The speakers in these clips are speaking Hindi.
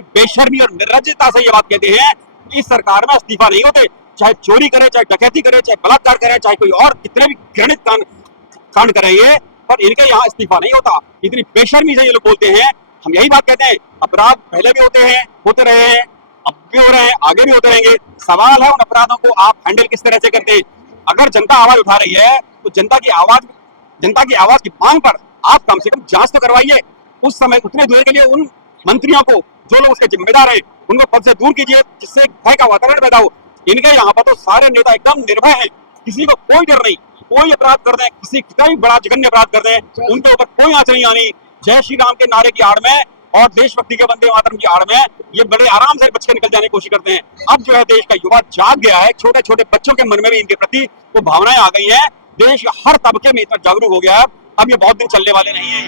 बेशर्मी और निर्लज्जता से ये बात कहते हैं कि इस सरकार में इस्तीफा नहीं होते, चाहे चोरी करे, चाहे डकैती करे, चाहे बलात्कार करे, चाहे कोई और कितने भी घृणित कांड करे ये, पर इनके यहाँ इस्तीफा नहीं होता। इतनी बेशर्मी से ये लोग बोलते हैं। हम यही बात कहते हैं, अपराध पहले भी होते हैं, होते रहे हैं, अब भी हो रहे हैं, आगे भी होते रहेंगे। सवाल है उन अपराधों को आप हैंडल किस तरह से करते हैं। अगर जनता आवाज उठा रही है तो जनता की आवाज की मांग पर आप कम से कम जांच तो करवाइए। उस समय उतने देर के लिए उन मंत्रियों को, जो लोग उसके जिम्मेदार हैं, उनको पद से दूर कीजिए, जिससे भय का वातावरण पैदा हो। इनके यहाँ पर तो सारे नेता एकदम निर्भय हैं, किसी को कोई डर नहीं। कोई अपराध कर दें, किसी कितना भी बड़ा जघन्य अपराध कर दें, उनके ऊपर कोई आंच नहीं आनी। जय श्री राम के नारे की आड़ में और देशभक्ति के वंदे मातरम की आड़ में ये बड़े आराम से बच के निकल जाने की कोशिश करते हैं। अब जो है देश का युवा जाग गया है, छोटे छोटे बच्चों के मन में भी इनके प्रति वो भावनाएं आ गई हैं। देश हर तबके में इतना जागरूक हो गया है। अब ये बहुत दिन चलने वाले नहीं है।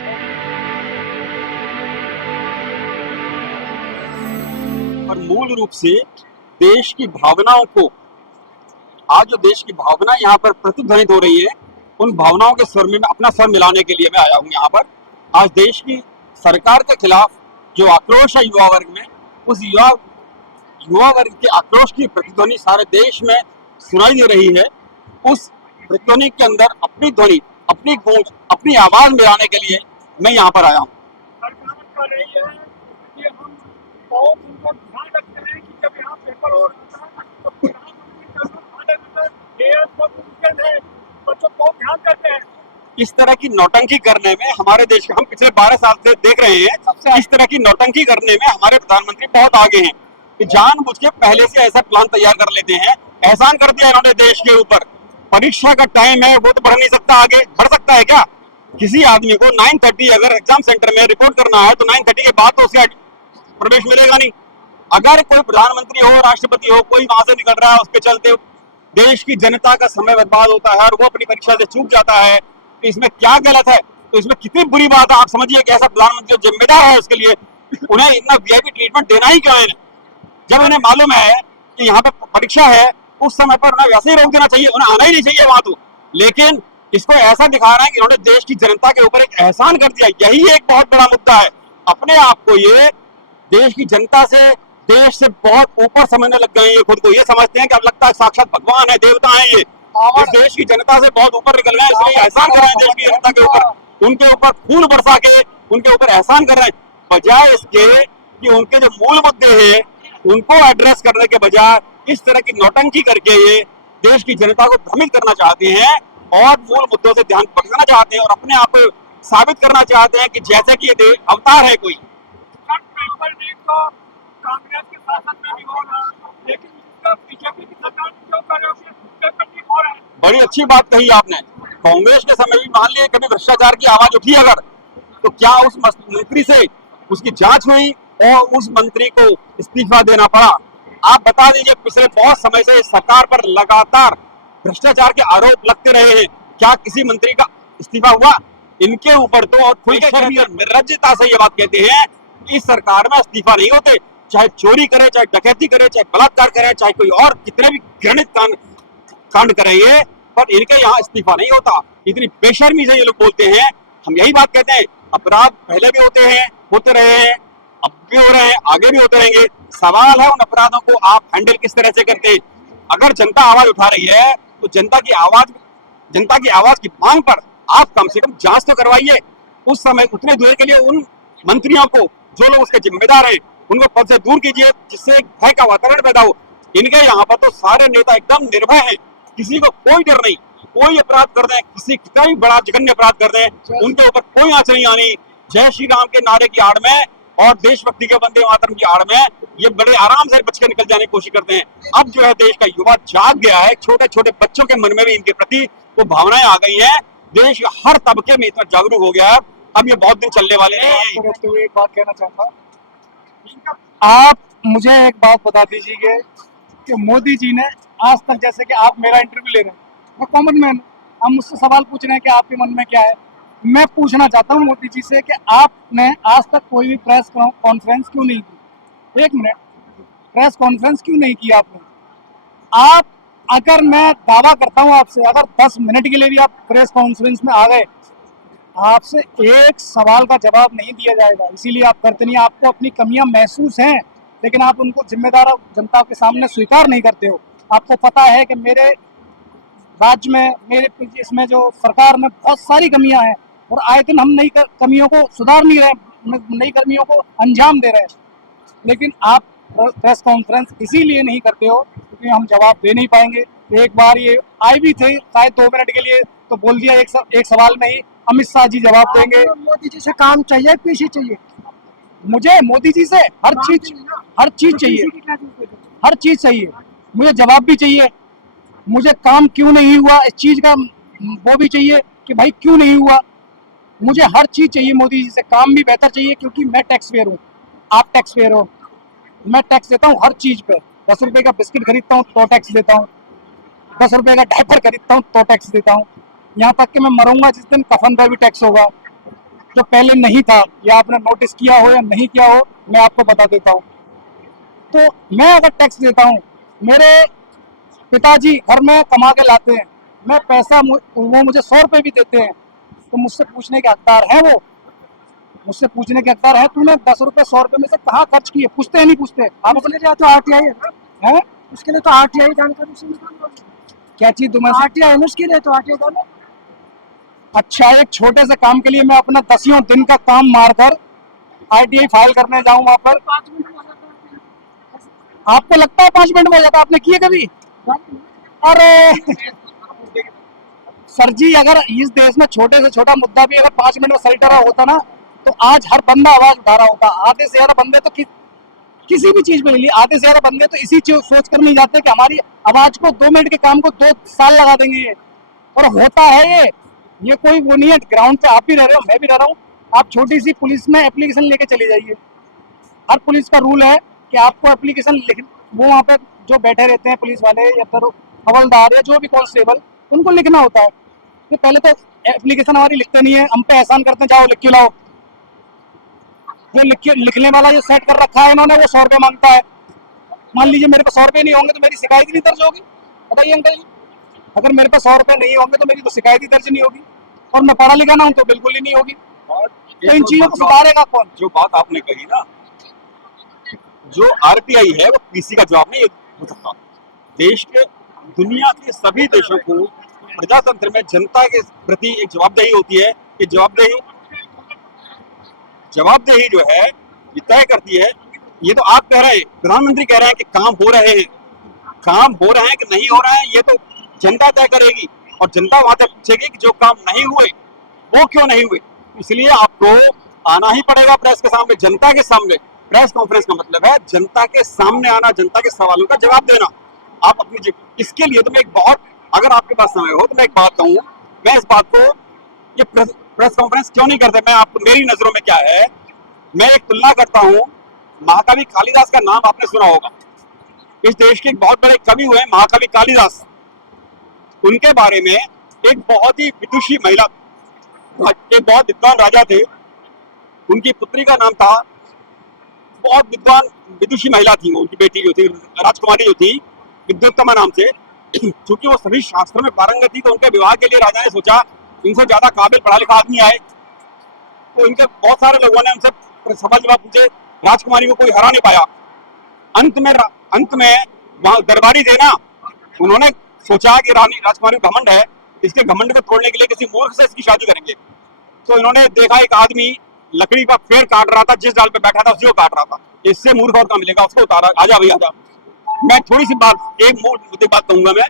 और मूल रूप से देश की भावनाओं को, आज जो देश की भावना यहाँ पर प्रतिध्वनित हो रही है, उन भावनाओं के स्वर में अपना स्वर मिलाने के लिए मैं आया हूँ यहाँ पर। आज देश की सरकार के खिलाफ जो आक्रोश है युवा वर्ग में, उस युवा वर्ग के आक्रोश की प्रतिध्वनि सारे देश में सुनाई दे रही है। उस प्रतिध्वनि के अंदर अपनी ध्वनि, अपनी गूंज, अपनी आवाज मिलाने के लिए मैं यहाँ पर आया हूँ। इस तरह की नौटंकी करने में हमारे देश के, हम पिछले 12 साल से देख रहे हैं, इस तरह की नौटंकी करने में हमारे प्रधानमंत्री बहुत आगे हैं कि जानबूझ के पहले से ऐसा प्लान तैयार कर लेते हैं। एहसान कर दिया इन्होंने देश के ऊपर। परीक्षा का टाइम है, वो तो बढ़ नहीं सकता, आगे बढ़ सकता है क्या? किसी आदमी को 9:30 अगर एग्जाम सेंटर में रिपोर्ट करना है तो 9:30 के बाद तो उसे प्रवेश मिलेगा नहीं। अगर कोई प्रधानमंत्री हो, राष्ट्रपति हो, कोई वहां से निकल रहा है, उसके चलते देश की जनता का समय बर्बाद होता है और वो अपनी परीक्षा से चूक जाता है, तो इसमें क्या गलत है? तो इसमें कितनी बुरी बात है? आप समझिए कि ऐसा प्रधानमंत्री जो जिम्मेदार है उसके लिए उन्हें इतना वीआईपी ट्रीटमेंट देना ही क्यों है? जब उन्हें मालूम है कि यहाँ पे परीक्षा है, उस समय पर उन्हें वैसे ही रोक देना चाहिए, उन्हें आना ही नहीं चाहिए वहां तो। लेकिन इसको ऐसा दिखा रहा है कि उन्होंने देश की जनता के ऊपर एक एहसान कर दिया। यही एक बहुत बड़ा मुद्दा है। अपने आप को ये देश की जनता से, देश से बहुत ऊपर समझने लग गए हैं। ये खुद को ये समझते हैं कि अब लगता है साक्षात भगवान है, देवता है। ये इस देश की जनता से बहुत ऊपर निकल गए, इसलिए एहसान कर रहे हैं देश की जनता के ऊपर। उनके ऊपर खून बरसा के उनके ऊपर एहसान कर रहे हैं, बजाय इसके कि उनके जो मूल मुद्दे हैं उनको एड्रेस करने के बजाय इस तरह की नौटंकी करके ये देश की जनता को भ्रमित करना चाहते हैं और मूल मुद्दों से ध्यान भटकाना चाहते हैं और अपने आप को साबित करना चाहते हैं कि जैसे कि ये अवतार है कोई। कांग्रेस के शासन में भी हो रहा है, लेकिन बीजेपी की सरकार क्यों कर रहे हो रहा है? बड़ी अच्छी बात कही आपने। कांग्रेस के समय भी मान लीजिए कभी भ्रष्टाचार की आवाज उठी अगर, तो क्या उस मंत्री से उसकी जांच हुई और उस मंत्री को इस्तीफा देना पड़ा? आप बता दीजिए, पिछले बहुत समय से सरकार पर लगातार भ्रष्टाचार के आरोप लगते रहे हैं, क्या किसी मंत्री का इस्तीफा हुआ? इनके ऊपर तो और बेशर्मी और निर्लज्जता से ये बात कहते हैं कि इस सरकार में इस्तीफा नहीं होते, चाहे चोरी करे, चाहे डकैती करे, चाहे बलात्कार करे, चाहे कोई और कितने भी घृणित कांड करे ये, पर इनके यहाँ इस्तीफा नहीं होता। इतनी बेशर्मी से ये लोग बोलते हैं। हम यही बात कहते हैं, अपराध पहले भी होते हैं, होते रहे हैं, अब भी हो रहे हैं, आगे भी होते रहेंगे। सवाल है उन अपराधों को आप हैंडल किस तरह से करते हैं। अगर जनता आवाज उठा रही है तो जनता की आवाज की मांग पर आप कम से कम जांच तो करवाइए। उस समय उतने देर के लिए उन मंत्रियों को, जो लोग उसके जिम्मेदार हैं, उनको पद से दूर कीजिए, जिससे भय का वातावरण पैदा हो। इनके यहाँ पर तो सारे नेता एकदम निर्भय हैं, किसी को कोई डर नहीं। कोई अपराध कर दें, किसी कितना भी बड़ा जघन्य अपराध कर दें, उनके ऊपर कोई आंच नहीं आनी। जय श्री राम के नारे की आड़ में और देशभक्ति के वंदे मातरम की आड़ में ये बड़े आराम से बच के निकल जाने की कोशिश करते हैं। अब जो है देश का युवा जाग गया है, छोटे छोटे बच्चों के मन में भी इनके प्रति वो भावनाएं आ गई हैं। देश हर तबके में इतना जागरूक हो गया है। अब ये बहुत दिन चलने वाले नहीं है। एक बात कहना चाहूंगा, आप मुझे एक बात बता दीजिए कि मोदी जी ने आज तक, जैसे कि आप मेरा इंटरव्यू ले रहे हैं, मैं कॉमन मैन, आप मुझसे सवाल पूछ रहे हैं कि आपके मन में क्या है। मैं पूछना चाहता हूं मोदी जी से कि आपने आज तक कोई भी प्रेस कॉन्फ्रेंस क्यों नहीं की? एक मिनट, प्रेस कॉन्फ्रेंस क्यों नहीं की आपने? आप, अगर मैं दावा करता हूं आपसे, अगर 10 मिनट के लिए भी आप प्रेस कॉन्फ्रेंस में आ गए, आपसे एक सवाल का जवाब नहीं दिया जाएगा, इसीलिए आप करते नहीं। आपको अपनी कमियां महसूस हैं, लेकिन आप उनको जिम्मेदार जनता के सामने स्वीकार नहीं करते हो। आपको पता है कि मेरे राज्य में, मेरे इसमें जो सरकार में बहुत सारी कमियां हैं, और आए दिन हम नई कमियों को सुधार नहीं रहे, नई कमियों को अंजाम दे रहे हैं। लेकिन आप प्रेस कॉन्फ्रेंस इसीलिए नहीं करते हो क्योंकि हम जवाब दे नहीं पाएंगे। एक बार ये आए भी थे शायद 2 मिनट के लिए, तो बोल दिया एक सवाल में ही अमित शाह जी जवाब देंगे। मोदी जी से काम चाहिए, पीसी चाहिए। मुझे मोदी जी से हर चीज चाहिए, हर चीज चाहिए। मुझे जवाब भी चाहिए, मुझे काम क्यों नहीं हुआ इस चीज का वो भी चाहिए कि भाई क्यों नहीं हुआ। मुझे हर चीज चाहिए मोदी जी से, काम भी बेहतर चाहिए क्योंकि मैं टैक्स पेयर हूँ, आप टैक्स पेयर हो। मैं टैक्स देता हूँ हर चीज पे। 10 रुपए का बिस्किट खरीदता हूँ तो टैक्स देता हूँ, 10 रुपए का डायपर खरीदता हूँ तो टैक्स देता हूँ। यहाँ तक कि मैं मरूंगा जिस दिन कफन पर भी टैक्स होगा, जो पहले नहीं था। ये आपने नोटिस किया हो या नहीं किया हो, मैं आपको बता देता हूँ। तो मैं अगर टैक्स देता हूँ, मेरे पिताजी घर में कमा के लाते हैं, मैं पैसा वो मुझे 100 रुपए भी देते हैं, तो मुझसे पूछने के हकदार है वो, मुझसे पूछने के हकदार है तूने 10 रुपए 100 रुपए में से कहाँ खर्च किए। पूछते हैं नहीं पूछते? आप अपने लिए तो आरटीआई है, उसके लिए तो आरटीआई जानकारी क्या चीज तुम्हें आरटीआई है, उसके लिए तो आरटीआई डालो। अच्छा, एक छोटे से काम के लिए मैं अपना 10 दिन का काम मारकर आरटीआई फाइल करने जाऊं वहां पर, 5 मिनट में हो जाता है। आपको लगता है 5 मिनट में हो जाता? आपने किए कभी? अरे सर जी, अगर इस देश में छोटे से छोटा मुद्दा भी अगर 5 मिनट में सही तरह होता ना, तो आज हर बंदा आवाज उठा रहा होता। आधे से ज्यादा बंदे तो किसी भी चीज में ले ली, आधे से ज्यादा बंदे तो इसी चीज सोच कर नहीं जाते कि हमारी आवाज को 2 मिनट के काम को 2 साल लगा देंगे ये। और होता है ये कोई वो नहीं है। ग्राउंड पे आप भी रह रहे हो, मैं भी रह रहा हूँ। आप छोटी सी पुलिस में एप्लीकेशन लेके चले जाइए, हर पुलिस का रूल है कि आपको एप्लीकेशन लिख, वो वहाँ पे जो बैठे रहते हैं पुलिस वाले या फिर हवलदार या जो भी कांस्टेबल, उनको लिखना होता है। तो पहले तो एप्लीकेशन हमारी लिखते नहीं है, हम पे एहसान करते हैं, जाओ लिख के लाओ। जो लिखने वाला जो सेट कर रखा है इन्होंने, वो 100 रुपये मांगता है। मान लीजिए मेरे पास 100 रुपये नहीं होंगे तो मेरी शिकायत ही नहीं दर्ज होगी। बताइए अंकल जी, अगर मेरे पास 100 रुपये नहीं होंगे तो मेरी तो शिकायत ही दर्ज नहीं होगी, और मैं पढ़ा लिखा ना हूँ तो बिल्कुल ही नहीं होगी। तो इन चीजों को सुधारेगा कौन? जो बात आपने कही ना, जो आरटीआई है वो पीसी का जवाब नहीं हो सकता। देश के, दुनिया के सभी देशों को प्रजातंत्र में जनता के प्रति एक जवाबदेही होती है कि जवाबदेही जो है ये तय करती है। ये तो आप कह रहे हैं, प्रधानमंत्री कह रहे हैं कि काम हो रहे हैं, काम हो रहे हैं कि नहीं हो रहे हैं ये तो जनता तय करेगी, और जनता वहां तक पूछेगी कि जो काम नहीं हुए वो क्यों नहीं हुए। इसलिए आपको आना ही पड़ेगा प्रेस के सामने, जनता के सामने। प्रेस कॉन्फ्रेंस का मतलब है जनता के सामने आना, जनता के सवालों का जवाब देना। आप अपनी इसके लिए तो मैं एक बहुत, अगर आपके पास समय हो तो मैं एक बात कहूँ, मैं इस बात को, ये प्रेस कॉन्फ्रेंस क्यों नहीं करते, मैं आपको, मेरी नजरों में क्या है, मैं एक तुलना करता हूँ। महाकवि कालिदास का नाम आपने सुना होगा। इस देश के एक बहुत बड़े कवि हुए महाकवि कालिदास। उनके बारे में एक बहुत ही विदुषी महिला, एक बहुत विद्वान राजा थे, उनकी पुत्री का नाम था, बहुत विद्वान विदुषी महिला थी वो, उनकी बेटी जो थी राजकुमारी जो थी, विद्योत्तमा नाम से। क्योंकि वो सभी शास्त्रों में पारंगत थी, तो उनके विवाह के लिए राजा ने सोचा इनसे ज्यादा काबिल पढ़ा लिखा आदमी आए। तो इनके बहुत सारे लोगों ने उनसे सवाल जवाब पूछे, राजकुमारी को कोई हरा नहीं पाया। अंत में वहां दरबारी थे ना, उन्होंने सोचा कि राजकुमारी को घमंड है, इसके घमंड को तोड़ने के लिए किसी मूर्ख से इसकी शादी करेंगे। तो इन्होंने देखा एक आदमी लकड़ी का पेड़ काट रहा था, जिस डाल पे बैठा था उसी को काट रहा था, इससे मूर्ख और का मिलेगा, उसको उतारा, आजा भाई आजा। मैं थोड़ी सी बात, एक मुद्दे बात कहूंगा, मैं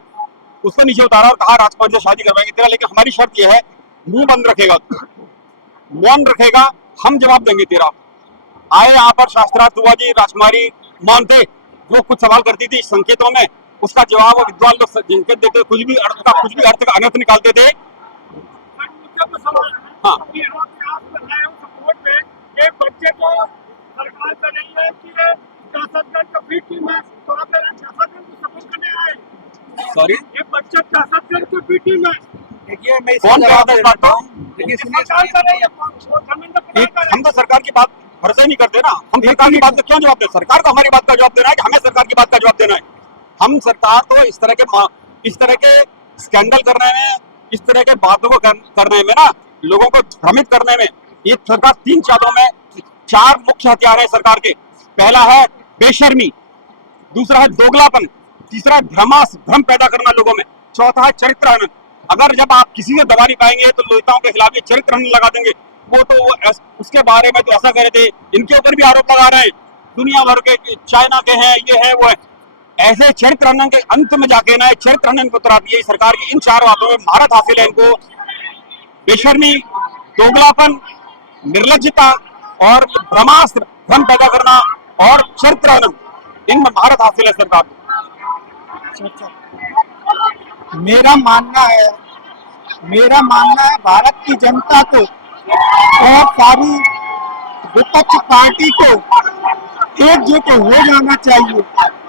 उसको नीचे उतारा और कहा राजकुमारी से शादी करवाएंगे तेरा, लेकिन हमारी शर्त यह है मुंह बंद रखेगा, मौन रखेगा, हम जवाब देंगे तेरा। आए यहाँ पर शास्त्रार्थ हुआ जी, राजकुमारी मौन थे, वो कुछ सवाल करती थी संकेतों में, उसका जवाब विद्वान लोग संकेत देते, कुछ भी अर्थ का अनर्थ निकालते थे। हाँ, बच्चे को सरकार का नहीं है कि सियासतगंज का फ्री टीम है, तो आप सियासतगंज को सपोर्ट करने आए। सॉरी, ये बच्चे सियासतगंज की फ्री टीम है। देखिए मैं कौन कहा था इस बात को? सरकार का नहीं है, हम तो सरकार की बात भरोसा नहीं करते ना, हम सरकार की बात का क्यों जवाब दें? सरकार को हमारी बात का जवाब देना है कि हमें सरकार की बात का जवाब देना है? हम सरकार तो इस तरह के स्कैंडल करने में, इस तरह के बातों को करने में ना लोगों को भ्रमित करने में ये सरकार 3 चादों में 4 मुख्य हथियार है सरकार के। पहला है बेशर्मी, दूसरा है दोगलापन, तीसरा है भ्रम पैदा करना लोगों में, चौथा है चरित्र हनन। अगर जब आप किसी से दबा नहीं पाएंगे तो नेताओं के खिलाफ ये चरित्र हनन लगा देंगे। वो तो उसके बारे में तो ऐसा कह रहे थे, इनके ऊपर भी आरोप लगा रहे हैं दुनिया भर के, चाइना के हैं, ये है वो है। ऐसे चरित्र हनन के अंत में जाके ना चरित्र हनन को उतराती है सरकार की इन 4 बातों में महारत हासिल है इनको। बेशर्मी, दोगलापन, निर्लज्जता और भ्रम पैदा करना और चरित्र हनन, इनमें महारत हासिल है सरकार को। मेरा मानना है भारत की जनता को और सारी विपक्ष पार्टी को एकजुट हो जाना चाहिए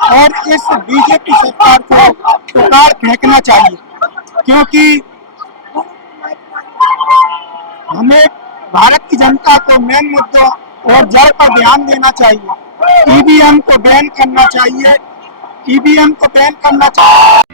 और इस बीजेपी सरकार को उतार फेंकना चाहिए, क्योंकि हमें भारत की जनता को मेन मुद्दों और जड़ पर ध्यान देना चाहिए। ईवीएम को बैन करना चाहिए, ईवीएम को बैन करना चाहिए।